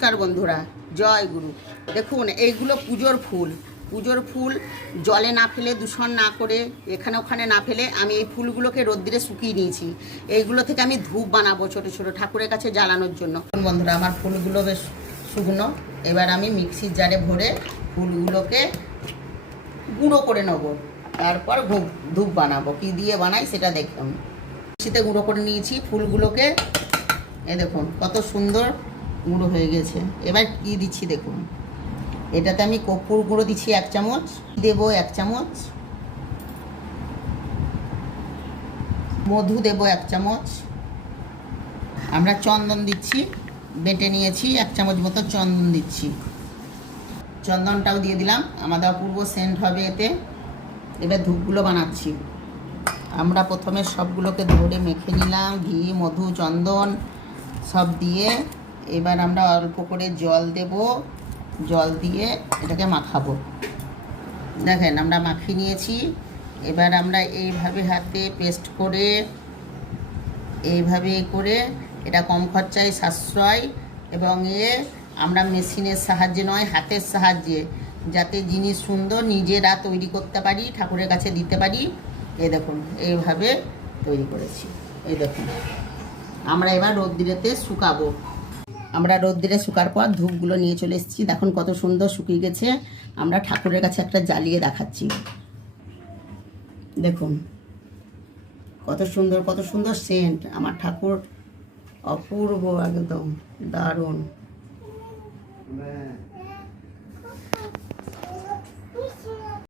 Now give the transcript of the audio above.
নমস্কার বন্ধুরা, জয় গুরু। দেখুন, এইগুলো পুজোর ফুল জলে না ফেলে, দূষণ না করে, এখানে ওখানে না ফেলে আমি এই ফুলগুলোকে রোদ্দুরে শুকিয়ে নিয়েছি। এইগুলো থেকে আমি ধূপ বানাবো ছোটো ছোটো ঠাকুরের কাছে জ্বালানোর জন্য। বন্ধুরা, আমার ফুলগুলো বেশ শুকনো। এবার আমি মিক্সির জারে ভরে ফুলগুলোকে গুঁড়ো করে নেব, তারপর ধূপ বানাবো। কি দিয়ে বানাই সেটা দেখুন। মিক্সিতে গুঁড়ো করে নিয়েছি ফুলগুলোকে। এ দেখুন কত সুন্দর গুঁড়ো হয়ে গেছে। এবার কি দিচ্ছি দেখুন, এটাতে আমি কর্পূর গুঁড়ো দিচ্ছি 1 চামচ, দেবো 1 চামচ, মধু দেবো 1 চামচ, আমরা চন্দন দিচ্ছি, বেটে নিয়েছি 1 চামচ মতো চন্দন দিচ্ছি। চন্দনটাও দিয়ে দিলাম, আমাদের অপূর্ব সেন্ট হবে এতে। এবার ধূপগুলো বানাচ্ছি। আমরা প্রথমে সবগুলোকে ধরে মেখে নিলাম, ঘি, মধু, চন্দন সব দিয়ে। এবার আমরা অল্প করে জল দেব, জল দিয়ে এটাকে মাখাবো। দেখেন আমরা মাখিয়ে নিয়েছি। এবার আমরা এইভাবে হাতে পেস্ট করে, এইভাবে করে, এটা কম খরচায় সাশ্রয়, এবং আমরা মেশিনের সাহায্যে নয়, হাতের সাহায্যে, যাতে জিনিস সুন্দর নিজেরা তৈরি করতে পারি, ঠাকুরের কাছে দিতে পারি। এই দেখুন এইভাবে তৈরি করেছি। এই দেখুন, আমরা এবার রোদ্দুরেতে শুকাবো। আমরা রোদ্দুরে শুকার পর ধূপগুলো নিয়ে চলে এসেছি। দেখুন কত সুন্দর শুকিয়ে গেছে। আমরা ঠাকুরের কাছে একটা জ্বালিয়ে দেখাচ্ছি। দেখুন কত সুন্দর সেন্ট। আমার ঠাকুর অপূর্ব, একদম দারুণ।